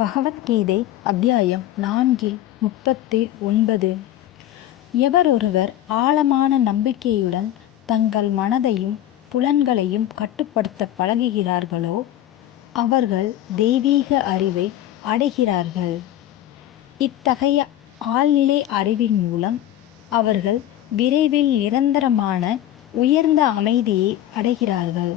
பகவத்கீதை அத்தியாயம் 4:39. எவரொருவர் ஆழமான நம்பிக்கையுடன் தங்கள் மனதையும் புலன்களையும் கட்டுப்படுத்த பழகுகிறார்களோ அவர்கள் தெய்வீக அறிவை அடைகிறார்கள். இத்தகைய ஆழ்நிலை அறிவின் மூலம் அவர்கள் விரைவில் நிரந்தரமான உயர்ந்த அமைதியை அடைகிறார்கள்.